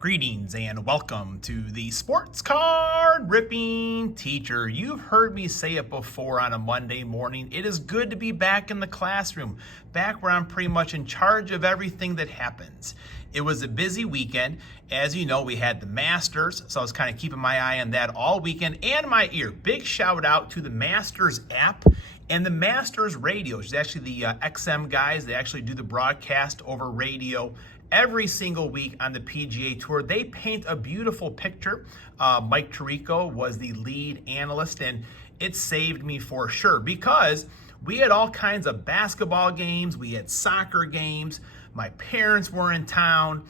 Greetings and welcome to the Sports Card Ripping Teacher. You've heard me say it before on a Monday morning. It is good to be back in the classroom, back where I'm pretty much in charge of everything that happens. It was a busy weekend. As you know, we had the Masters, so I was kind of keeping my eye on that all weekend and my ear. Big shout out to the Masters app and the Masters radio, which is actually the XM guys. They actually do the broadcast over radio every single week on the PGA Tour. They paint a beautiful picture. Mike Tirico was the lead analyst, and it saved me for sure because we had all kinds of basketball games, we had soccer games, my parents were in town,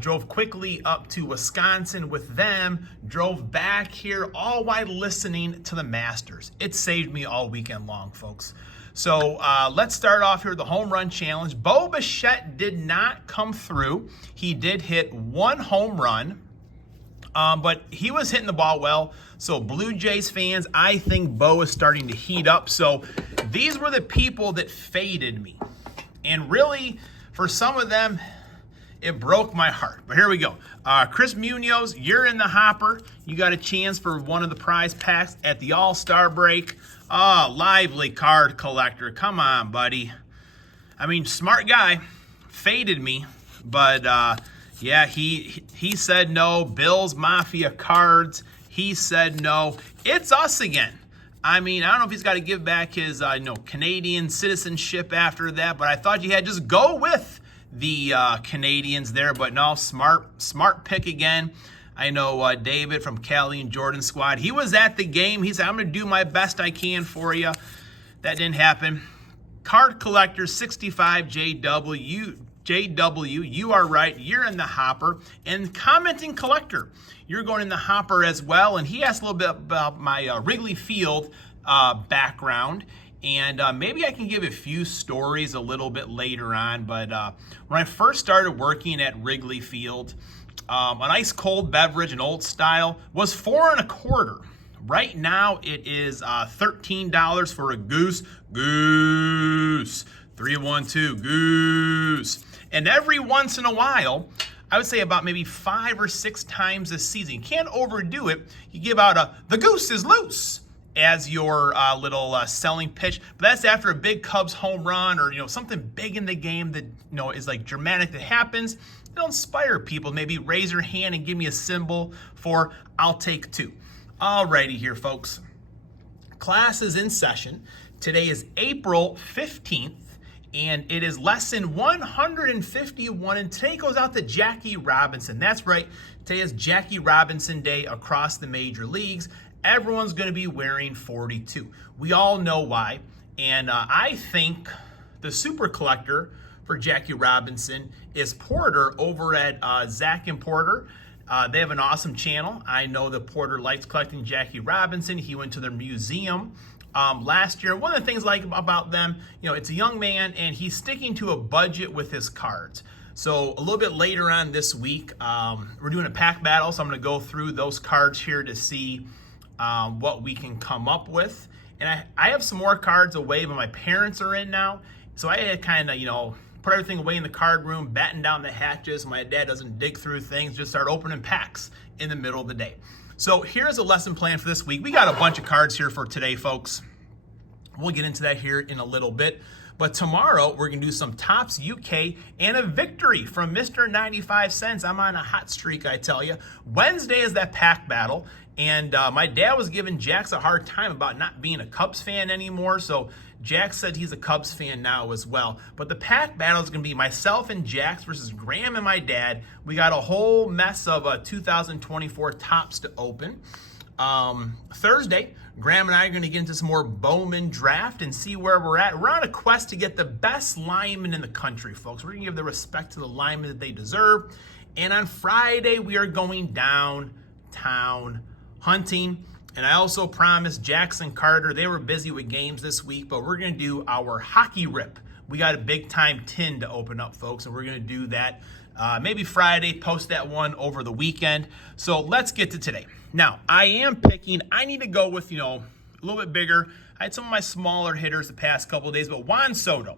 drove quickly up to Wisconsin with them, drove back here, all while listening to the Masters. It saved me all weekend long, folks. So let's start off here with the home run challenge. Bo Bichette did not come through. He did hit one home run, but he was hitting the ball well. So Blue Jays fans, I think Bo is starting to heat up. So these were the people that faded me. And really, for some of them, it broke my heart. But here we go. Chris Munoz, you're in the hopper. You got a chance for one of the prize packs at the All-Star break. Oh, lively card collector. Come on, buddy. I mean, smart guy. Faded me. But, yeah, he said no. Bills Mafia cards. He said no. It's us again. I mean, I don't know if he's got to give back his Canadian citizenship after that, but I thought you had to just go with the Canadians there. But no, smart pick again. I know David from Callie and Jordan Squad. He was at the game. He said, I'm going to do my best I can for you. That didn't happen. Card Collector 65 JW, you are right. You're in the hopper. And Commenting Collector, you're going in the hopper as well. And he asked a little bit about my Wrigley Field background. And maybe I can give a few stories a little bit later on. But when I first started working at Wrigley Field, an ice cold beverage, an old style, was $4.25. Right now it is $13 for a goose. 312 goose. And every once in a while, I would say about maybe 5 or 6 times a season, you can't overdo it. You give out the goose is loose as your little selling pitch. But that's after a big Cubs home run or something big in the game that is like dramatic that happens. It'll inspire people. Maybe raise your hand and give me a symbol for I'll take 2. Alrighty here, folks. Class is in session. Today is April 15th, and it is lesson 151. And today goes out to Jackie Robinson. That's right. Today is Jackie Robinson Day across the major leagues. Everyone's going to be wearing 42. We all know why. And I think the super collector for Jackie Robinson is Porter over at Zach and Porter. They have an awesome channel. I know that Porter likes collecting Jackie Robinson. He went to their museum last year. One of the things I like about them, it's a young man and he's sticking to a budget with his cards. So a little bit later on this week, we're doing a pack battle. So I'm going to go through those cards here to see what we can come up with. And I have some more cards away, but my parents are in now. So I had kind of, put everything away in the card room, batten down the hatches. My dad doesn't dig through things, just start opening packs in the middle of the day. So here's a lesson plan for this week. We got a bunch of cards here for today, folks. We'll get into that here in a little bit. But tomorrow, we're going to do some Topps UK and a victory from Mr. 95 Cents. I'm on a hot streak, I tell you. Wednesday is that pack battle. And my dad was giving Jax a hard time about not being a Cubs fan anymore. So Jax said he's a Cubs fan now as well. But the pack battle is going to be myself and Jax versus Graham and my dad. We got a whole mess of 2024 Topps to open. Thursday, Graham and I are going to get into some more Bowman draft and see where we're at. We're on a quest to get the best linemen in the country, folks. We're going to give the respect to the linemen that they deserve. And on Friday, we are going downtown hunting. And I also promised Jackson Carter, they were busy with games this week, but we're going to do our hockey rip. We got a big time tin to open up, folks, and we're going to do that maybe Friday, post that one over the weekend. So let's get to today. Now, I need to go with, a little bit bigger. I had some of my smaller hitters the past couple of days, but Juan Soto.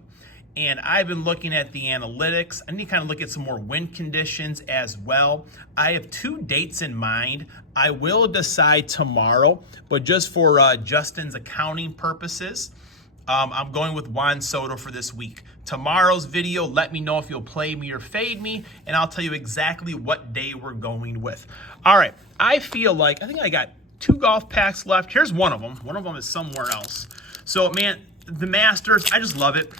And I've been looking at the analytics. I need to kind of look at some more wind conditions as well. I have 2 dates in mind. I will decide tomorrow, but just for Justin's accounting purposes, I'm going with Juan Soto for this week. Tomorrow's video, let me know if you'll play me or fade me, and I'll tell you exactly what day we're going with. All right, I think I got 2 golf packs left. Here's one of them. One of them is somewhere else. So, man, the Masters, I just love it,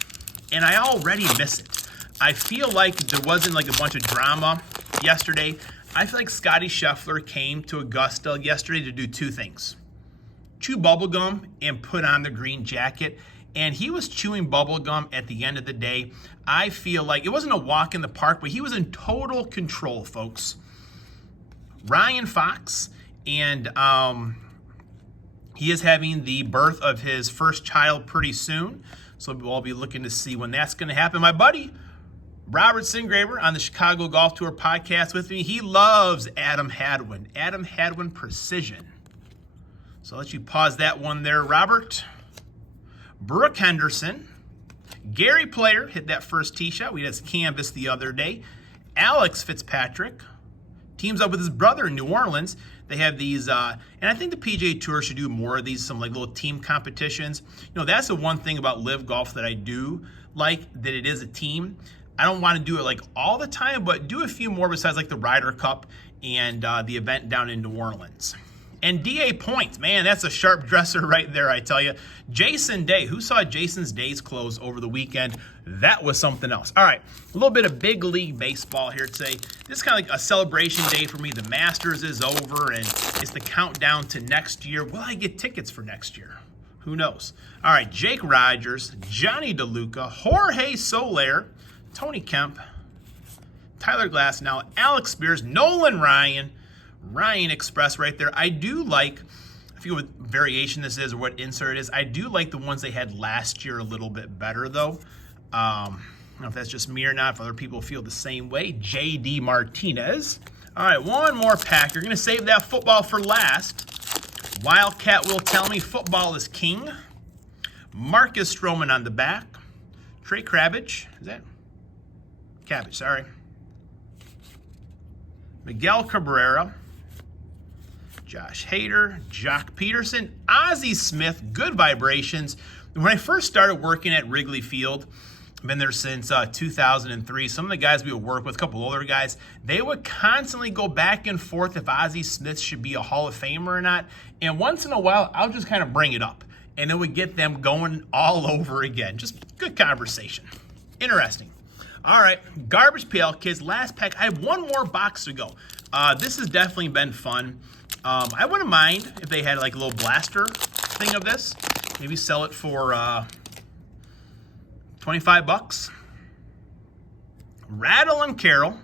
and I already miss it. I feel like there wasn't like a bunch of drama yesterday. I feel like Scotty Scheffler came to Augusta yesterday to do 2 things. Chew bubblegum and put on the green jacket. And he was chewing bubblegum at the end of the day. I feel like it wasn't a walk in the park, but he was in total control, folks. Ryan Fox, and he is having the birth of his first child pretty soon. So we'll all be looking to see when that's going to happen. My buddy, Robert Singraver, on the Chicago Golf Tour podcast with me, he loves Adam Hadwin. Adam Hadwin Precision. So I'll let you pause that one there, Robert. Brooke Henderson. Gary Player hit that first tee shot. We had his canvas the other day. Alex Fitzpatrick teams up with his brother in New Orleans. They have these, and I think the PGA Tour should do more of these, some like little team competitions. You know, that's the one thing about Live Golf that I do like, that it is a team. I don't want to do it like all the time, but do a few more besides like the Ryder Cup and the event down in New Orleans. And DA Points, man, that's a sharp dresser right there, I tell you. Jason Day, who saw Jason's Days close over the weekend? That was something else. All right, a little bit of big league baseball here today. This is kind of like a celebration day for me. The Masters is over, and it's the countdown to next year. Will I get tickets for next year? Who knows? All right, Jake Rogers, Johnny DeLuca, Jorge Soler, Tony Kemp, Tyler Glasnow, Alex Spears, Nolan Ryan, Ryan Express right there. I do like, I forget what variation this is or what insert it is. I do like the ones they had last year a little bit better, though. I don't know if that's just me or not, if other people feel the same way. J.D. Martinez. All right, one more pack. You're going to save that football for last. Wildcat will tell me football is king. Marcus Stroman on the back. Trey Cabbage. Is that? Cabbage, sorry. Miguel Cabrera. Josh Hader, Jock Peterson, Ozzie Smith, good vibrations. When I first started working at Wrigley Field, I've been there since 2003. Some of the guys we would work with, a couple older guys, they would constantly go back and forth if Ozzie Smith should be a Hall of Famer or not. And once in a while, I'll just kind of bring it up, and it would get them going all over again. Just good conversation. Interesting. All right, Garbage Pail Kids, last pack. I have one more box to go. This has definitely been fun. I wouldn't mind if they had like a little blaster thing of this. Maybe sell it for $25. Rattle and Carroll.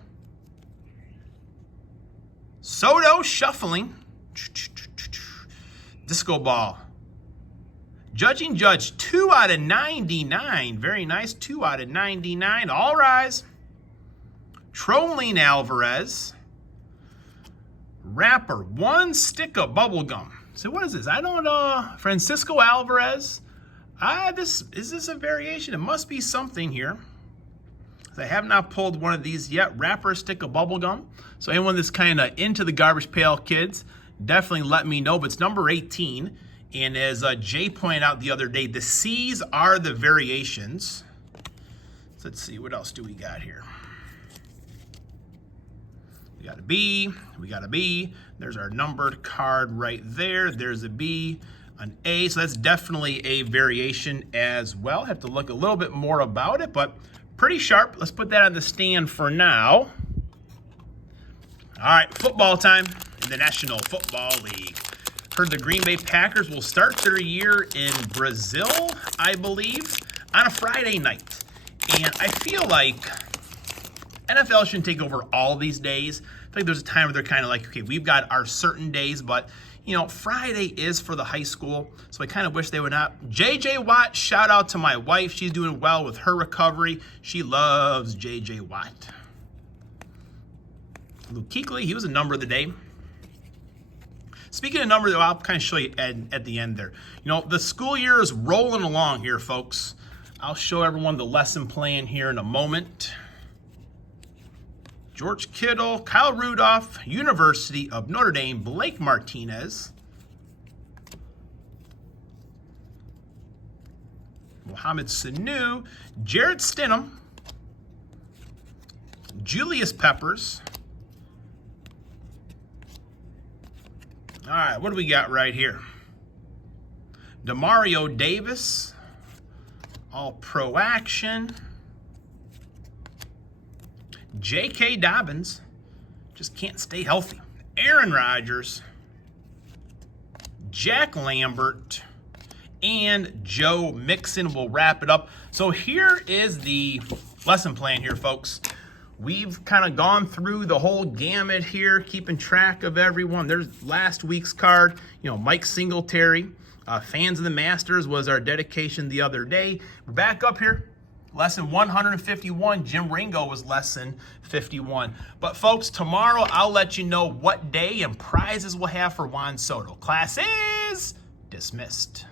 Soto shuffling. Disco ball. Judging Judge, 2 out of 99. Very nice, 2 out of 99. All rise. Trolling Alvarez. Wrapper, 1 stick of bubble gum. So what is this? I don't know. Francisco Alvarez. Is this a variation? It must be something here. I have not pulled one of these yet. Wrapper, stick of bubble gum. So anyone that's kind of into the Garbage Pail Kids, definitely let me know. But it's number 18. And as Jay pointed out the other day, the C's are the variations. So let's see, what else do we got here? We got a B, we got a B. There's our numbered card right there. There's a B, an A. So that's definitely a variation as well. Have to look a little bit more about it, but pretty sharp. Let's put that on the stand for now. All right, football time in the National Football League. Heard the Green Bay Packers will start their year in Brazil, I believe, on a Friday night. And I feel like NFL shouldn't take over all these days. I feel like there's a time where they're kind of like, okay, we've got our certain days, but, you know, Friday is for the high school, so I kind of wish they would not. J.J. Watt, shout out to my wife. She's doing well with her recovery. She loves J.J. Watt. Luke Kuechly, he was a number of the day. Speaking of numbers, I'll kind of show you at the end there. You know, the school year is rolling along here, folks. I'll show everyone the lesson plan here in a moment. George Kittle, Kyle Rudolph, University of Notre Dame, Blake Martinez, Mohamed Sanu, Jared Stidham, Julius Peppers. All right, what do we got right here? Demario Davis, All-Pro action. J.K. Dobbins, just can't stay healthy. Aaron Rodgers, Jack Lambert, and Joe Mixon will wrap it up. So here is the lesson plan here, folks. We've kind of gone through the whole gamut here, keeping track of everyone. There's last week's card, Mike Singletary. Fans of the Masters was our dedication the other day. We're back up here. Lesson 151, Jim Ringo was lesson 51. But folks, tomorrow I'll let you know what day and prizes we'll have for Juan Soto. Class is dismissed.